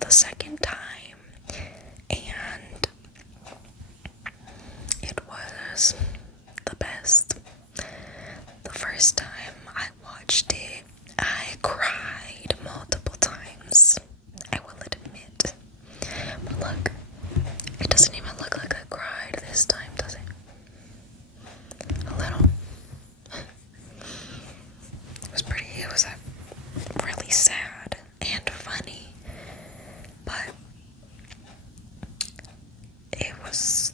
the second time, and it was the best. The first time I watched it, I cried multiple times, I will admit. But look, it doesn't even look like I cried this time, does it? A little. It was really sad and funny, but it was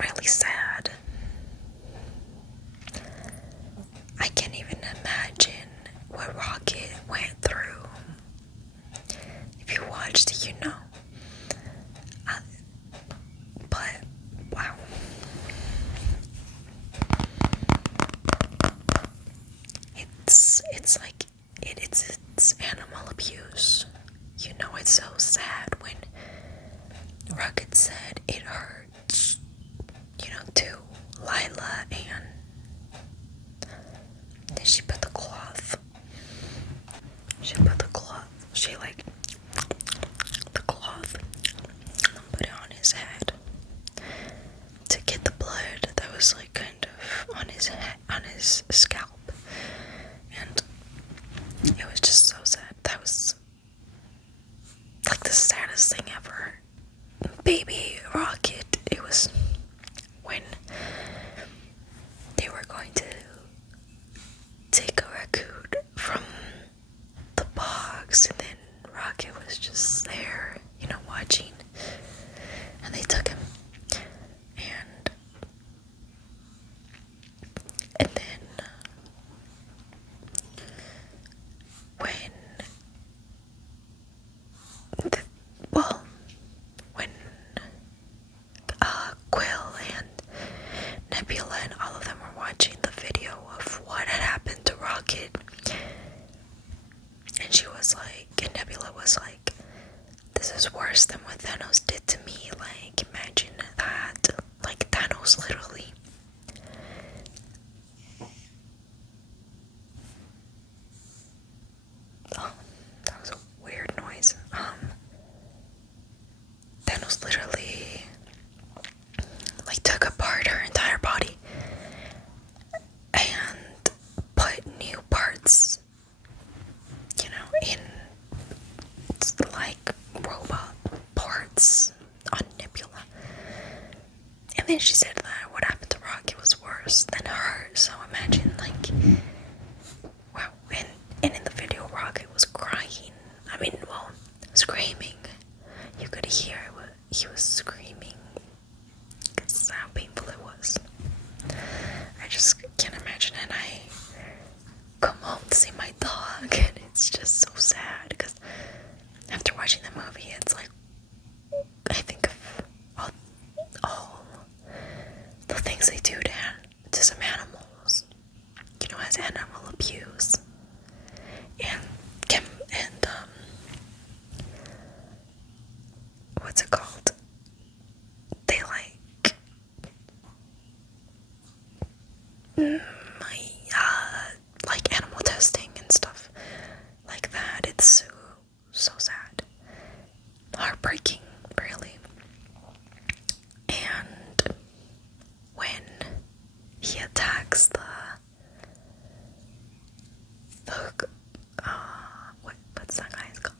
really sad. I can't even imagine what Rocket went through. If you watched it, you know. But wow. It's like it's animal abuse. You know, it's so sad when Rocket said it hurts, to Lila, and then she put the cloth. She like the cloth and put it on his head to get the blood that was like kind of on his head, on his scalp. And it was just so sad. That was like the saddest thing ever. Baby Rocket. It was when they were going to take a raccoon from the box, and then Rocket was just there, watching, and they took him, and then when Quill and Nebula and all of them were watching the video of what had happened to Rocket, and Nebula was like, this is worse than what Thanos did to me. Like, imagine that. Like, Thanos literally that was a weird noise. Thanos literally like took apart her entire body and put new parts, in like robot parts on Nebula. And then she said that what happened to Rocket was worse than her. So imagine, like, wow. And in the video, Rocket was crying. Screaming. You could hear he was screaming. That's how painful it was. I just can't imagine. And I come home to see my dog, and it's just so sad, because after watching the movie, it's like I think of all the things they do to some animals, as animal abuse, and what's it called? They like animal testing and stuff like that. It's so sad, heartbreaking, really. And when he attacks what's that guy's called?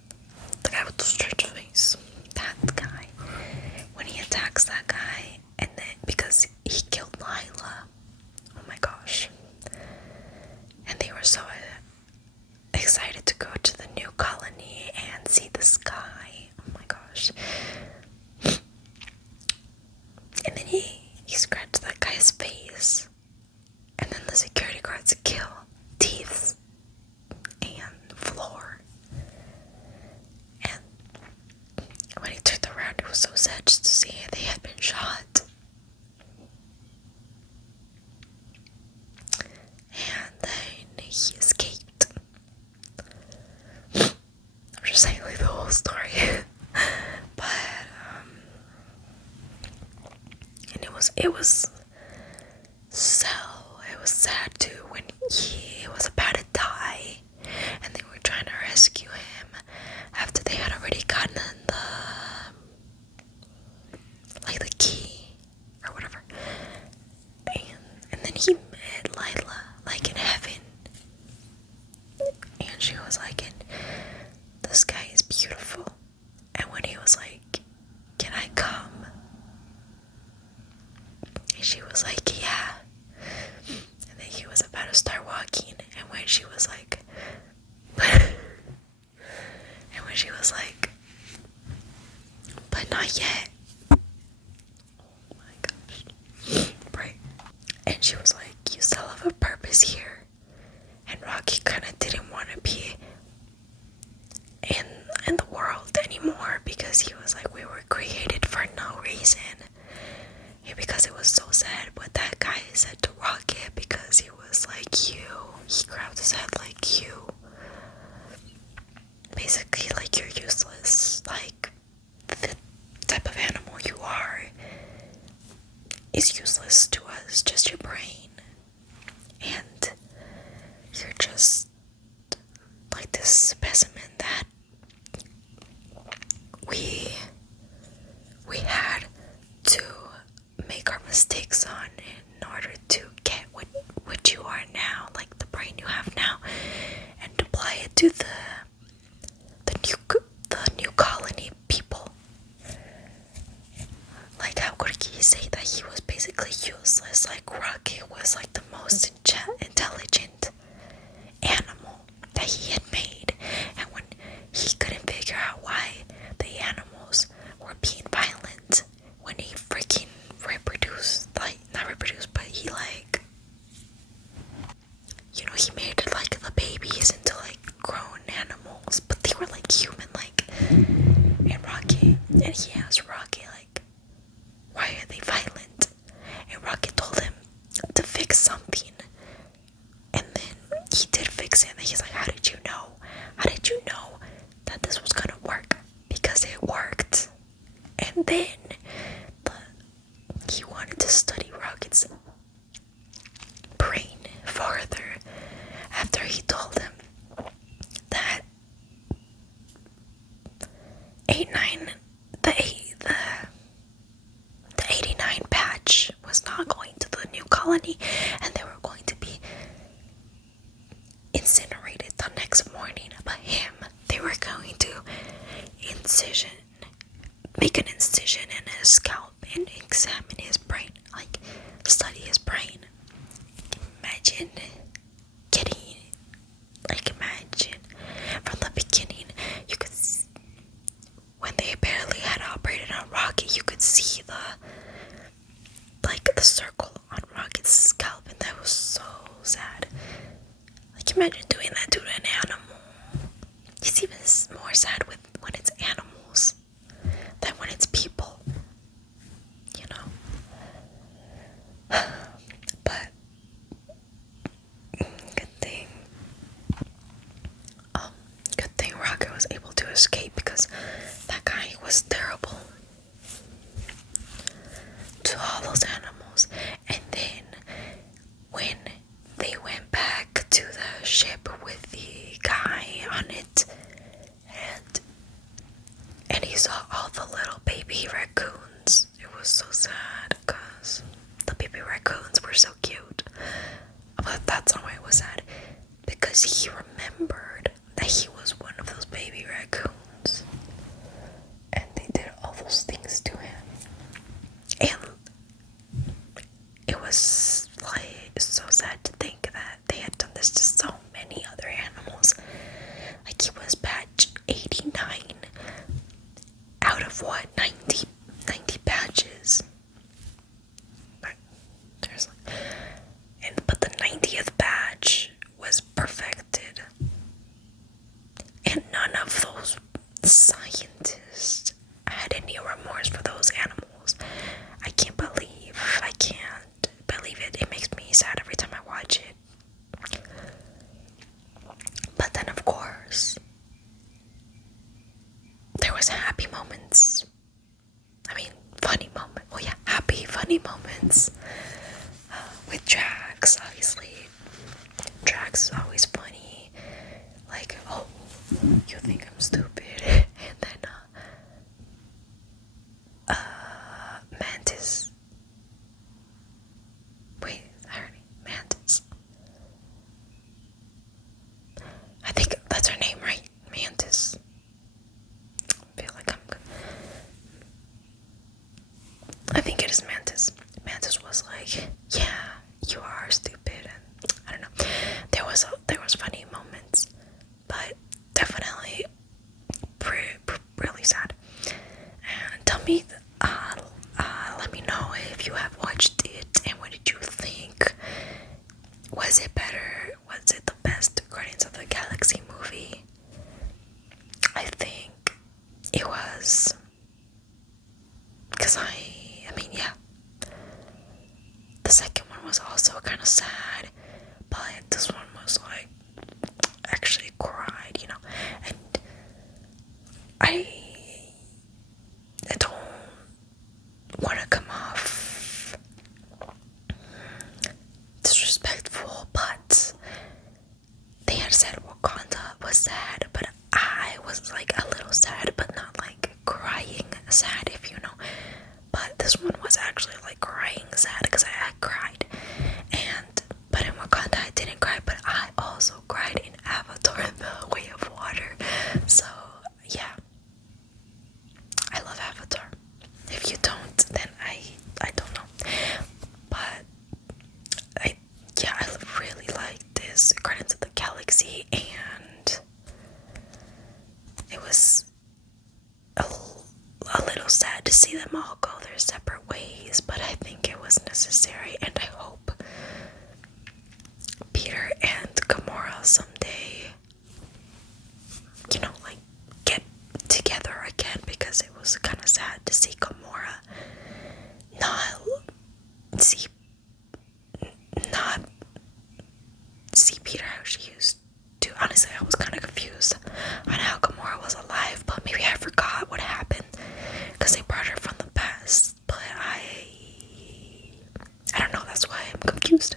The guy with the stretch face. That guy. When he attacks that guy, and then because he killed Lila, oh my gosh. And they were so excited to go to the new colony and see the sky. Oh my gosh. And then he scratched that guy's face. And then the security guards kill Teeth and Floor. And when he turned around, it was so sad just to see they had been shot. And then he escaped. I'm just saying, like, the whole story. But and it was sad too when he was about to die, and they were trying to rescue him after they had already gotten the not yet. Oh my gosh. Right. And she was like, you still have a purpose here. And Rocky kind of didn't want to be in the world anymore, because he was like, we were created for no reason. And because it was so sad what that guy said to Rocket, because he was like, you, he grabbed his head like, you, basically like, you're useless. Like, the type of animal you are is useless to us, just your brain. And you're just like this specimen that we had to make our mistakes on in order to get what you are now, like the brain you have now, and apply it to the new colony people. Like, how could he say that he was basically useless? Like, Rocky was like the most intelligent animal that he had made, and when he couldn't figure out why the animals were being violent, when he freaking reproduced, like, not reproduced, but he like, you know, he made like the babies into like grown animals, but they were like human, like, and Rocky, and he asked Rocky like, why are they violent? And Rocky told him to fix something. And then he did fix it. And he's like, how did you know? How did you know that this was gonna work? Because it worked. And then he wanted to study Rocket's brain further after he told him that 89 batch was not going to the new colony, and they were going to be incinerated the next morning. But him, they were going to make an incision in his scalp and examine his brain, like study his brain. Imagine from the beginning, you could when they barely had operated on Rocket, you could see the circle on Rocket's scalp, and that was so sad. Like, imagine doing that to an animal. It's even more sad when it's animals than when it's people, you know. But good thing Rocket was able to escape, because that guy was terrible to all those animals. And then when they went back to the ship with the guy on it, and he saw all the little baby raccoons, it was so sad, because the baby raccoons were so cute. But that's not why it was sad, because he remembered that he was one of those baby raccoons, and they did all those things to him. And it was like so sad to think that they had done this to so many other animals. Like, he was batch 89 out of what, 90 batches. But the 90th batch was perfected, and none of those scientists had any remorse for those animals. I can't believe it. It makes me sad every time I watch it. But then, of course, there was happy moments. I mean, funny moments. Well, yeah, happy, funny moments. With Drax, obviously. Drax is always funny. Like, oh, you think I'm stupid. And then, Mantis. Wait, I heard Mantis. I think that's her name, right? Mantis. I think it is Mantis. Mantis was like, yeah, you are stupid, and I don't know. There was funny moments, but definitely really sad. And tell me me let me know if you have watched it and what did you think. Was it better? Was it the best Guardians of the Galaxy movie? I think it was, because I mean, yeah, the second one was also kind of sad, but this one was like actually cried, you know. And I don't want to come off disrespectful, but they had said Wakanda was sad, but I was like a little sad, but not like crying sad, if you know. But this one was actually like crying sad, because I had cried. But in Wakanda I didn't cry, but I also cried in Avatar: The Way of Water. So yeah, I love Avatar. If you don't, then I don't know. But I really like this Guardians of the Galaxy, and it was a little sad to see them all go their separate ways, but I think it was necessary, and I hope Peter and Gamora someday, you know, like get together again, because it was kind of sad to see Gamora not see Peter how she used to. Honestly, I was kind of confused on how Gamora was alive, but maybe I forgot what happened because they brought her from the past. But I don't know, that's why I'm confused.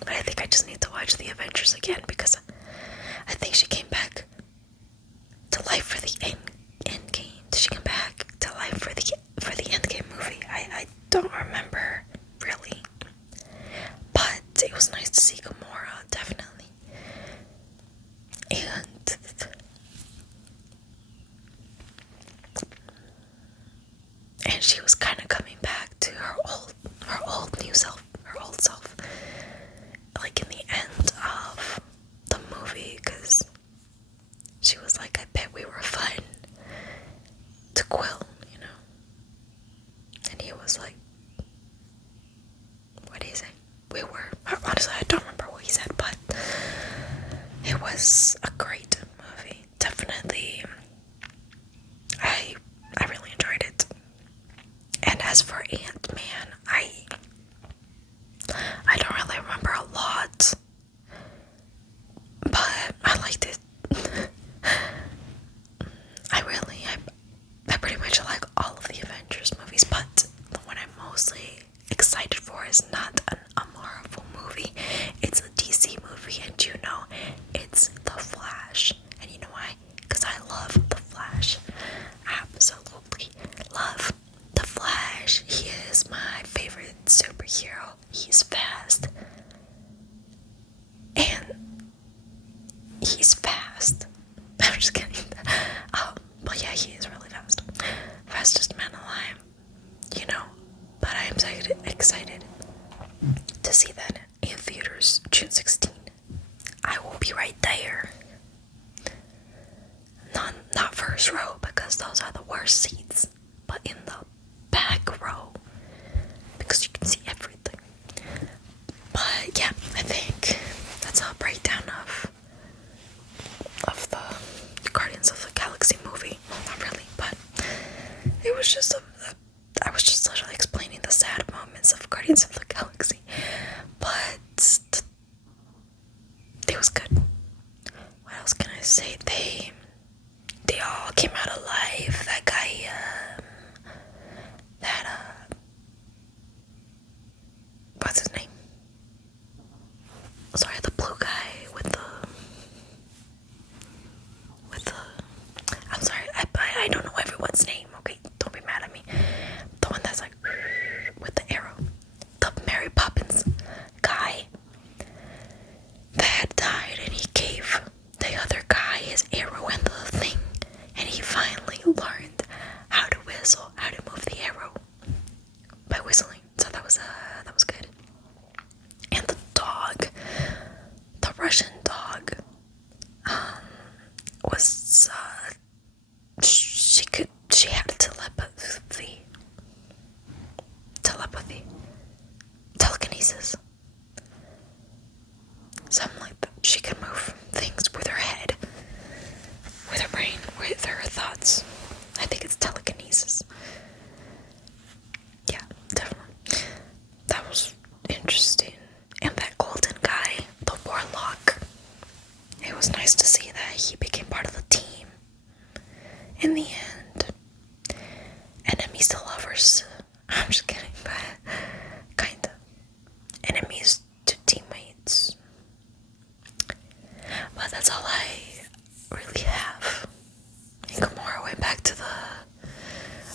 But I think I just need to watch the Avengers again, because I think she came back to life for the end game. Did she come back to life for the end game movie? I don't remember really. But it was nice to see Gamora, definitely. And she was kind of coming back to her old self, like in the end of the movie, because she was like, I bet we were fun to Quill, you know. And he was like, what did he say? We were. Honestly, I don't remember what he said, but it was a great movie. Definitely, I really enjoyed it. And as for Ant-Man, I don't really remember a lot, but I liked it. I pretty much like all of the Avengers movies, but the one I'm mostly excited for is not a Marvel movie. It's a DC movie, and you know, it's The Flash. And you know why? Because I love The Flash. Absolutely love The Flash. He is my favorite superhero. He's fast. And he's fast. I'm just kidding. But yeah, he is really fast. Fastest man alive, you know. But I am excited to see that in theaters June 16. I will be right there. Not first row, because those are the worst seats, but in the back row, because you can see everything. But yeah, I think that's a breakdown of the Guardians of the Galaxy movie. Well, not really, but it was just I was just literally explaining the sad moments of Guardians of the Galaxy. But it was good. What else can I say? They all came out alive. That guy, what's his name? Sorry, the blue guy with the I'm sorry, I don't know everyone's name, okay? Don't be mad at me. The one that's like with the arrow. The Mary Poppins guy that had died, and he gave the other guy his arrow and the thing, and he finally in the end, enemies to lovers. I'm just kidding, but kinda. Enemies to teammates. But that's all I really have. And Gamora went back to the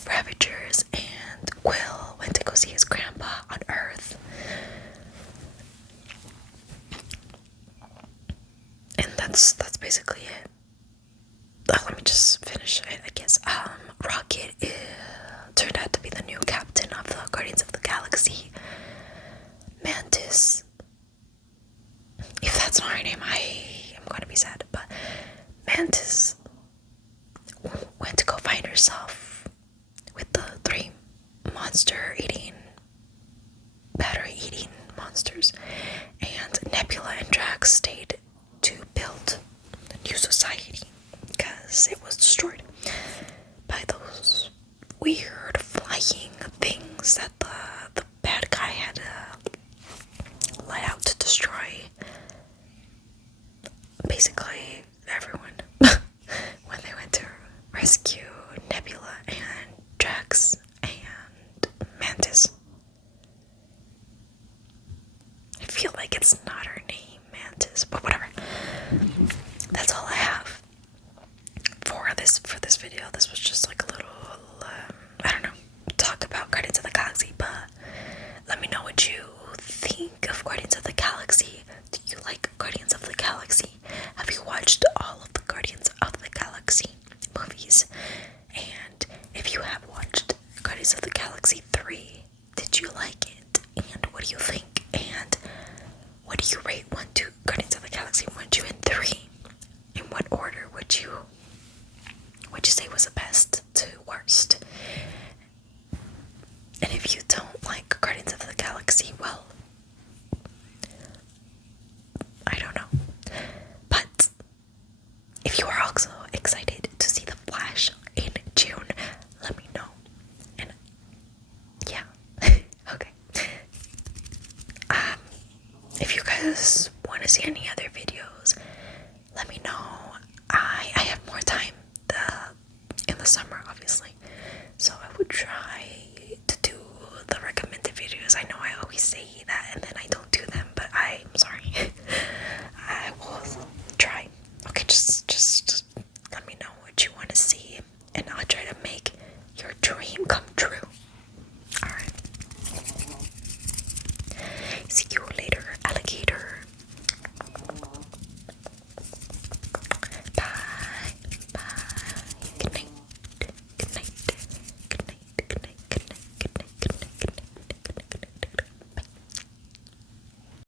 Ravagers, and Quill went to go see his grandpa on Earth. And that's basically it. Let me just finish it, I guess. Rocket turned out to be the new captain of the Guardians of the Galaxy. Mantis, if that's not her name, I am gonna be sad, but Mantis went to go find herself with the 3 battery eating monsters, and Nebula and Drax stayed to build a new society because it was destroyed by those weird flying things that the bad guy had let out to destroy basically everyone when they went to rescue Nebula and Drax and Mantis. I feel like it's not her name, Mantis, but whatever. That's all I have for this video. This was just like a little, I don't know, talk about Guardians of the Galaxy, but let me know what you think of Guardians of the Galaxy. Do you like Guardians of the Galaxy? Have you watched all of the Guardians of the Galaxy movies? And if you have watched Guardians of the Galaxy 3, did you like it? And what do you think? And what do you rate Guardians of the Galaxy 1, 2, and 3? In what order would you say was the best to worst?